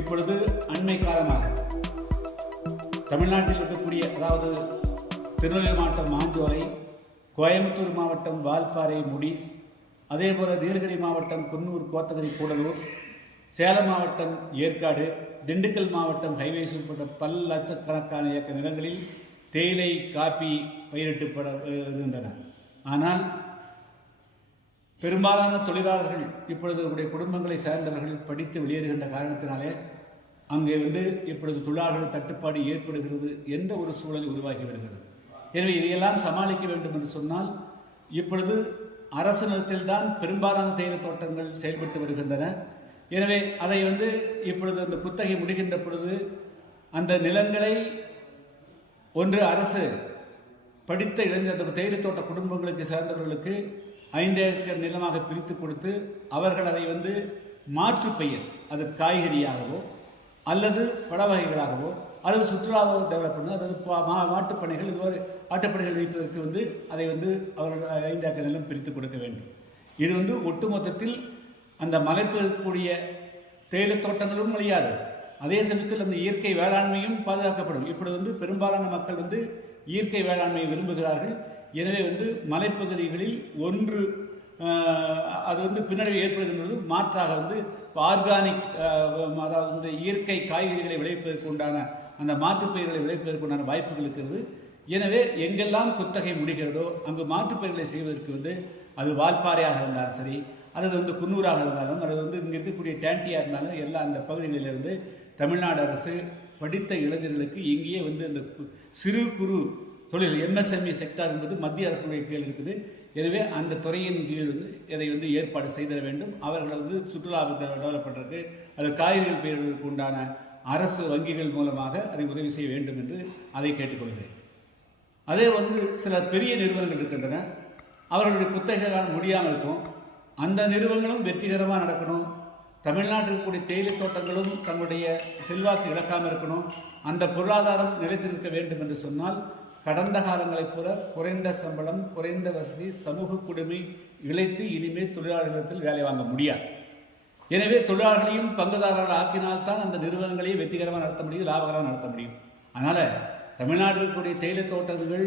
இப்பொழுது அண்மை காலமாக தமிழ்நாட்டில் இருக்கக்கூடிய அதாவது திருநெல்வேலி மாவட்டம் மாஞ்சோலை கோயம்புத்தூர் மாவட்டம் வால்பாறை முடிஸ் அதேபோல நீலகிரி மாவட்டம் குன்னூர் கோத்தகிரி கூடலூர் சேலம் மாவட்டம் ஏற்காடு திண்டுக்கல் மாவட்டம் ஹைவேஸ் உட்பட்ட பல லட்சக்கணக்கான ஏக்கர் நிலங்களில் தேயிலை காப்பி பயிரிட்டுப்பட இருந்தன. ஆனால் பெரும்பாலான தொழிலாளர்கள் இப்பொழுது அவருடைய குடும்பங்களை சேர்ந்தவர்கள் படித்து வெளியேறுகின்ற காரணத்தினாலே அங்கே வந்து இப்பொழுது தொழிலாளர்கள் தட்டுப்பாடு ஏற்படுகிறது என்ற ஒரு சூழல் உருவாகி வருகிறது. எனவே இதையெல்லாம் சமாளிக்க வேண்டும் என்று சொன்னால் இப்பொழுது அரசு நிலத்தில்தான் பெரும்பாலான தேயிலை தோட்டங்கள் செயல்பட்டு வருகின்றன. எனவே அதை வந்து இப்பொழுது அந்த குத்தகை முடிகின்ற பொழுது அந்த நிலங்களை ஒன்று அரசு படித்த இளைஞர் அந்த தேயிலை தோட்ட குடும்பங்களுக்கு சேர்ந்தவர்களுக்கு ஐந்து ஏக்கர் நிலமாக பிரித்து கொடுத்து அவர்கள் அதை வந்து மாற்று பயிர் அது காய்கறியாகவோ அல்லது பழ வகைகளாகவோ அல்லது சுற்றுலாவோ டெவலப் பண்ண அதாவது பா- மா மாட்டுப்பனைகள் இது மாதிரி ஆட்டுப்பனைகள் வைப்பதற்கு வந்து அதை வந்து அவர்கள் ஐந்து ஏக்கர் நிலம் பிரித்து கொடுக்க வேண்டும். இது வந்து ஒட்டுமொத்தத்தில் அந்த மலைப்பு இருக்கக்கூடிய தேயிலை தோட்டங்களும் அழியாது அதே சமயத்தில் அந்த இயற்கை வேளாண்மையும் பாதுகாக்கப்படும். இப்பொழுது வந்து பெரும்பாலான மக்கள் வந்து இயற்கை வேளாண்மையை விரும்புகிறார்கள். எனவே வந்து மலைப்பகுதிகளில் ஒன்று அது வந்து பின்னடைவு ஏற்படுகின்றது. மாற்றாக வந்து ஆர்கானிக் அதாவது வந்து இயற்கை காய்கறிகளை விளைவிப்பதற்கு உண்டான அந்த மாற்றுப்பயிர்களை விளைவிப்பதற்கு உண்டான வாய்ப்புகள் இருக்கிறது. எனவே எங்கெல்லாம் குத்தகை முடிகிறதோ அங்கு மாற்றுப்பயிர்களை செய்வதற்கு வந்து அது வால்பாறையாக இருந்தாலும் சரி அல்லது வந்து குன்னூராக இருந்தாலும் அல்லது வந்து இங்கே இருக்கக்கூடிய டேண்டியாக இருந்தாலும் எல்லா அந்த பகுதிகளிலிருந்து தமிழ்நாடு அரசு படித்த இளைஞர்களுக்கு இங்கேயே வந்து இந்த கு- சிறு குறு தொழில் எம்எஸ்எம்இ செக்டார் என்பது மத்திய அரசுடைய கீழ் இருக்குது. எனவே அந்த துறையின் கீழ் வந்து இதை வந்து ஏற்பாடு செய்திட வேண்டும். அவர்கள் வந்து சுற்றுலா டெவலப் பண்ணுறதுக்கு அது காய்கறிகள் பெயர்களுக்கு உண்டான அரசு வங்கிகள் மூலமாக அதை உதவி செய்ய வேண்டும் என்று அதை கேட்டுக்கொள்கிறேன். அதே வந்து சில பெரிய நிறுவனங்கள் இருக்கின்றன. அவர்களுடைய குத்தகைகளால் முடியாமல் இருக்கும். அந்த நிறுவனங்களும் வெற்றிகரமாக நடக்கணும். தமிழ்நாட்டில் இருக்கக்கூடிய தேயிலை தோட்டங்களும் தங்களுடைய செல்வாக்கு இழக்காமல் இருக்கணும். அந்த பொருளாதாரம் நிலைத்திருக்க வேண்டும் என்று சொன்னால் கடந்த காலங்களைப் போல குறைந்த சம்பளம் குறைந்த வசதி சமூக கொடுமை இழைத்து இனிமேல் தொழிலாளர்களிடத்தில் வேலை வாங்க முடியாது. எனவே தொழிலாளர்களையும் பங்குதாரர்கள் ஆக்கினால்தான் அந்த நிறுவனங்களையும் வெற்றிகரமாக நடத்த முடியும் லாபகரமாக நடத்த முடியும். அதனால் தமிழ்நாட்டில் இருக்கக்கூடிய தேயிலை தோட்டங்கள்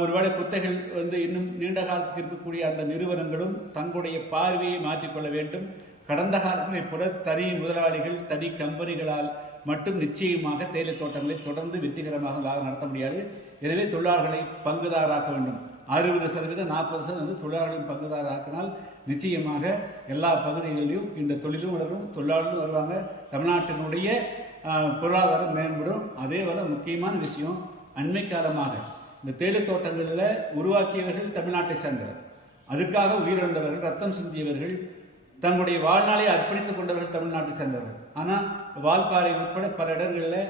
ஒருவேளை குத்தைகள் வந்து இன்னும் நீண்ட காலத்துக்கு இருக்கக்கூடிய அந்த நிறுவனங்களும் தங்களுடைய பார்வையை மாற்றிக்கொள்ள வேண்டும். கடந்த காலங்களைப் போல தனி முதலாளிகள் தனி கம்பெனிகளால் மட்டும் நிச்சயமாக தேயிலை தோட்டங்களை தொடர்ந்து வெற்றிகரமாக நடத்த முடியாது. எனவே தொழிலாளர்களை பங்குதாராக்க வேண்டும். அறுபது சதவீதம் நாற்பது சதவீதம் வந்து தொழிலாளர்களின் பங்குதாராக்கினால் நிச்சயமாக எல்லா பகுதிகளிலும் இந்த தொழிலும் வளரும் தொழிலாளர்களும் வருவாங்க. தமிழ்நாட்டினுடைய பொருளாதாரம் மேம்படும். அதே வர முக்கியமான விஷயம் அண்மை காலமாக இந்த தேயிலை தோட்டங்களில் உருவாக்கியவர்கள் தமிழ்நாட்டை சேர்ந்தவர். அதுக்காக உயிரிழந்தவர்கள் ரத்தம் சிந்தியவர்கள் தங்களுடைய வாழ்நாளை அர்ப்பணித்துக் கொண்டவர்கள் தமிழ்நாட்டை சேர்ந்தவர்கள். ஆனால் வால்பாறை உட்பட பல இடங்களில்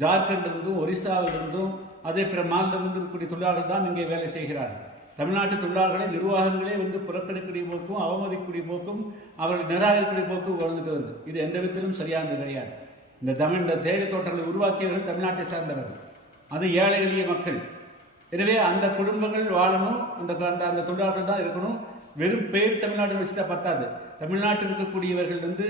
ஜார்க்கண்டிலிருந்தும் ஒரிசாவிலிருந்தும் அதே பிற மாநிலத்திலிருந்து இருக்கக்கூடிய தொழிலாளர்கள் தான் இங்கே வேலை செய்கிறார்கள். தமிழ்நாட்டு தொழிலாளர்களை நிர்வாகங்களே வந்து புறக்கணிக்கூடிய போக்கும் அவமதிக்கக்கூடிய போக்கும் அவர்கள் நிராகரிக்கக்கூடிய போக்கும் வளர்ந்துட்டு வருது. இது எந்த விதத்திலும் சரியானது கிடையாது. இந்த தமிழ் இந்த தேயிலை தோட்டங்களை உருவாக்கியவர்கள் தமிழ்நாட்டை சார்ந்தவர்கள். அது ஏழை எளிய மக்கள். எனவே அந்த குடும்பங்கள் வாழணும் அந்த அந்த அந்த தொழிலாளர்கள் தான் இருக்கணும். வெறும் பேர் தமிழ்நாடு வச்சுட்டா பத்தாது. தமிழ்நாட்டில் இருக்கக்கூடியவர்கள் வந்து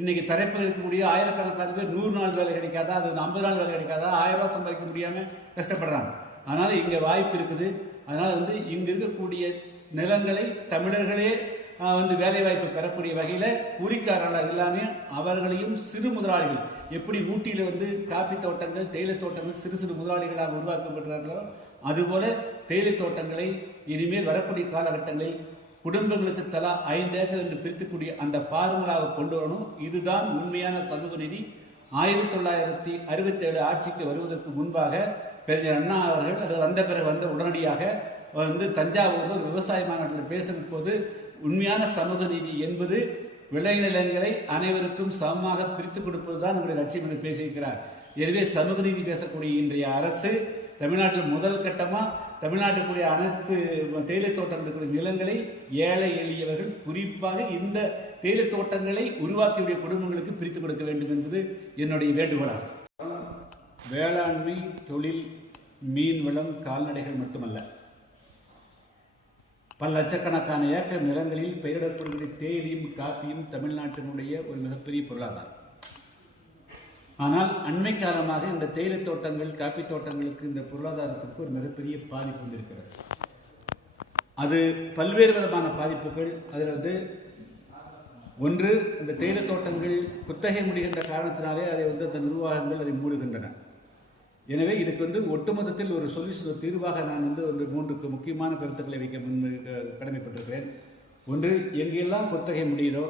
இன்னைக்கு தரைப்பில் இருக்கக்கூடிய ஆயிரக்கணக்கான பேர் நூறு நாள் வேலை கிடைக்காதா அது ஐம்பது நாள் வேலை கிடைக்காதா ஆயிரம் ரூபாய் சம்பாதிக்க முடியாமல் கஷ்டப்படுறாங்க. அதனால் இங்கே வாய்ப்பு இருக்குது. அதனால் வந்து இங்கே இருக்கக்கூடிய நிலங்களை தமிழர்களே வந்து வேலை வாய்ப்பு பெறக்கூடிய வகையில் கூலிக்காரர்கள் எல்லாமே அவர்களையும் சிறு முதலாளிகள். எப்படி ஊட்டியில் வந்து காப்பி தோட்டங்கள் தேயிலை தோட்டங்கள் சிறு சிறு முதலாளிகளாக உருவாக்கப்படுறார்களோ அதுபோல தேயிலை தோட்டங்களை இனிமேல் வரக்கூடிய காலகட்டங்களில் குடும்பங்களுக்கு தலா ஐந்து ஏக்கர் என்று பிரித்துக்கூடிய அந்த ஃபார்முலாவை கொண்டு வரணும். இதுதான் உண்மையான சமூக நிதி. ஆயிரத்தி தொள்ளாயிரத்தி அறுபத்தி ஏழு ஆட்சிக்கு வருவதற்கு முன்பாக பெருஞ்சர் அண்ணா அவர்கள் அது வந்த பிறகு வந்த உடனடியாக வந்து தஞ்சாவூரில் ஒரு விவசாய மாநாட்டில் பேசும் போது உண்மையான சமூக நீதி என்பது விளைநிலங்களை அனைவருக்கும் சமமாக பிரித்து கொடுப்பது தான் நம்முடைய லட்சியம் என்று பேசியிருக்கிறார். எனவே சமூக நீதி பேசக்கூடிய இன்றைய அரசு தமிழ்நாட்டில் முதல் கட்டமாக தமிழ்நாட்டுக்குரிய அனைத்து தேயிலை தோட்டம் இருக்கக்கூடிய நிலங்களை ஏழை எளியவர்கள் குறிப்பாக இந்த தேயிலை தோட்டங்களை உருவாக்கியுடைய குடும்பங்களுக்கு பிரித்து கொடுக்க வேண்டும் என்பது என்னுடைய வேண்டுகோளாகும். வேளாண்மை தொழில் மீன் வளம் கால்நடைகள் மட்டுமல்ல. பல லட்சக்கணக்கான ஏக்கர் நிலங்களில் பயிரிடப்படக்கூடிய தேயிலையும் காப்பியும் தமிழ்நாட்டினுடைய ஒரு மிகப்பெரிய பொருளாதாரம். ஆனால் அண்மை காலமாக இந்த தேயிலை தோட்டங்கள் காப்பி தோட்டங்களுக்கு இந்த பொருளாதாரத்துக்கு ஒரு மிகப்பெரிய பாதிப்பு வந்திருக்கிறது. அது பல்வேறு விதமான பாதிப்புகள். அதில் வந்து ஒன்று அந்த தேயிலை தோட்டங்கள் குத்தகை முடிகின்ற காரணத்தினாலே அதை வந்து அந்த நிர்வாகங்கள் அதை மூடுகின்றன. எனவே இதுக்கு வந்து ஒட்டுமொத்தத்தில் ஒரு சொல்யூஷன் தீர்வாக நான் வந்து ஒரு மூன்றுக்கு முக்கியமான கருத்துக்களை வைக்க முன் கடமைப்பட்டிருக்கிறேன். ஒன்று எங்கெல்லாம் குத்தகை முடியுதோ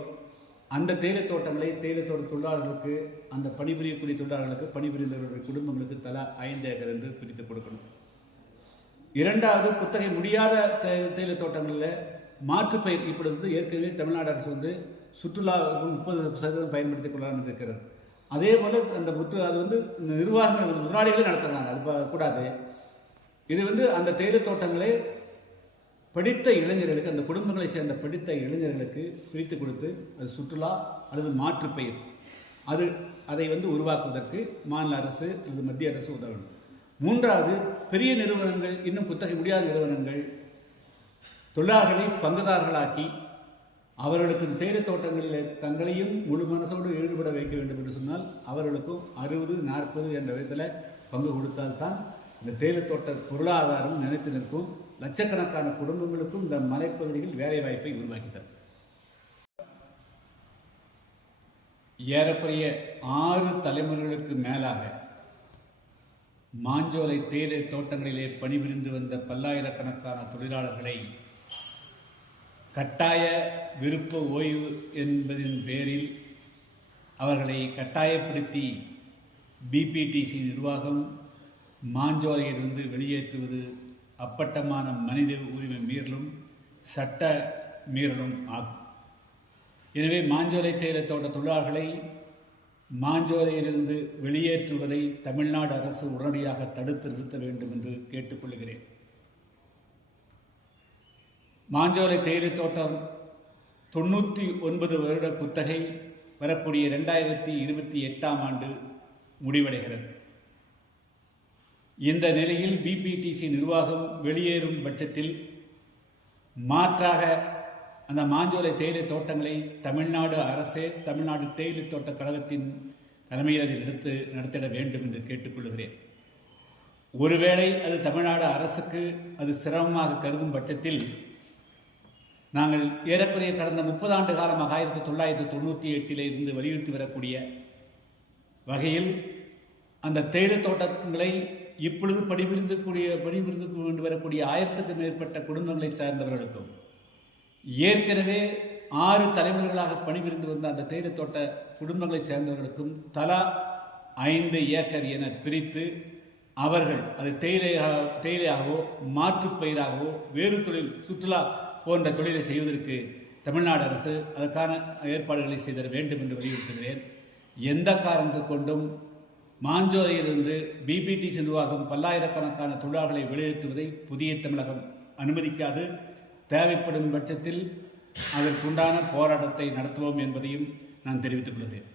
அந்த தேயிலை தோட்டங்களை தேயிலை தோட்ட தொழிலாளர்களுக்கு அந்த பணிபுரியக்கூடிய தொழிலாளர்களுக்கு பணிபுரிந்தவர்களுடைய குடும்பங்களுக்கு தலா ஐந்து ஏக்கர் என்று பிரித்து கொடுக்கணும். இரண்டாவது குத்தகை முடியாத தே- தேயிலை தோட்டங்களில் மாற்றுப்பயிர் இப்படி வந்து ஏற்கனவே தமிழ்நாடு அரசு வந்து சுற்றுலா முப்பது சதவீதம் பயன்படுத்திக் கொள்ளலாம் என்று இருக்கிறது. அதே போல் அந்த முற்று அது வந்து இந்த நிர்வாகங்கள் முதலாளிகளே நடத்துகிறாங்க அது கூடாது. இது வந்து அந்த தேயிலை தோட்டங்களை படித்த இளைஞர்களுக்கு அந்த குடும்பங்களை சேர்ந்த படித்த இளைஞர்களுக்கு பிரித்து கொடுத்து அது சுற்றுலா அல்லது மாற்றுப்பயிர். அது அதை வந்து உருவாக்குவதற்கு மாநில அரசு அல்லது மத்திய அரசு உதவணும். மூன்றாவது பெரிய நிறுவனங்கள் இன்னும் குத்தகை முடியாத நிறுவனங்கள் தொழிலாளர்களை பங்குதாரர்களாக்கி அவர்களுக்கு தேயிலை தோட்டங்களில் தங்களையும் முழு மனசோடு ஈடுபட வைக்க வேண்டும் என்று சொன்னால் அவர்களுக்கும் அறுபது நாற்பது என்ற விதத்தில் பங்கு கொடுத்தால்தான் இந்த தேயிலை தோட்ட பொருளாதாரம் நினைத்து நிற்கும். லட்சக்கணக்கான குடும்பங்களுக்கும் இந்த மலைப்பகுதியில் வேலைவாய்ப்பை உருவாக்கி தரும் ஏறக்குறைய ஆறு தலைமுறைகளுக்கு மேலாக மாஞ்சோலை தேயிலை தோட்டங்களிலே பணிபுரிந்து வந்த பல்லாயிரக்கணக்கான தொழிலாளர்களை கட்டாய விருப்ப ஓய்வு என்பதின் பேரில் அவர்களை கட்டாயப்படுத்தி பிபிடிசி நிர்வாகம் மாஞ்சோலையிலிருந்து வெளியேற்றுவது அப்பட்டமான மனித உரிமை மீறலும் சட்ட மீறலும் ஆகும். எனவே மாஞ்சோலை தேயிலை தோட்ட தொழிலாளர்களை மாஞ்சோலையிலிருந்து வெளியேற்றுவதை தமிழ்நாடு அரசு உடனடியாக தடுத்து நிறுத்த வேண்டும் என்று கேட்டுக்கொள்கிறேன். மாஞ்சோலை தேயிலை தோட்டம் தொண்ணூற்றி ஒன்பது வருட குத்தகை வரக்கூடிய ரெண்டாயிரத்தி இருபத்தி எட்டாம் ஆண்டு முடிவடைகிறது. இந்த நிலையில் பிபிடிசி நிர்வாகம் வெளியேறும் பட்சத்தில் மாற்றாக அந்த மாஞ்சோலை தேயிலை தோட்டங்களை தமிழ்நாடு அரசே தமிழ்நாடு தேயிலை தோட்ட கழகத்தின் தலைமையில் அதில் எடுத்து நடத்திட வேண்டும் என்று கேட்டுக்கொள்கிறேன். ஒருவேளை அது தமிழ்நாடு அரசுக்கு அது சிரமமாக கருதும் பட்சத்தில் நாங்கள் ஏறக்குறைய கடந்த முப்பது ஆண்டு காலமாக ஆயிரத்தி தொள்ளாயிரத்தி தொண்ணூற்றி எட்டில் இருந்து வலியுறுத்தி வரக்கூடிய வகையில் அந்த தேயிலை தோட்டங்களை இப்பொழுது பணிபுரிந்துக்கூடிய பணிபுரிந்து கொண்டு வரக்கூடிய ஆயிரத்துக்கும் மேற்பட்ட குடும்பங்களை சார்ந்தவர்களுக்கும் ஏற்கனவே ஆறு தலைமுறைகளாக பணிபுரிந்து வந்த அந்த தேயிலை தோட்ட குடும்பங்களை சேர்ந்தவர்களுக்கும் தலா ஐந்து ஏக்கர் என பிரித்து அவர்கள் அது தேயிலையாக தேயிலையாகவோ மாற்றுப் பயிராகவோ வேறு தொழில் சுற்றுலா போன்ற தொழிலை செய்வதற்கு தமிழ்நாடு அரசு அதற்கான ஏற்பாடுகளை செய்தர வேண்டும் என்று வலியுறுத்துகிறேன். எந்த காரணத்தை கொண்டும் மாஞ்சோலையிலிருந்து பிபிடி நிர்வாகம் பல்லாயிரக்கணக்கான தொழிலாளர்களை வெளியேற்றுவதை புதிய தமிழகம் அனுமதிக்காது. தேவைப்படும் பட்சத்தில் அதற்குண்டான போராட்டத்தை நடத்துவோம் என்பதையும் நான் தெரிவித்துக் கொள்கிறேன்.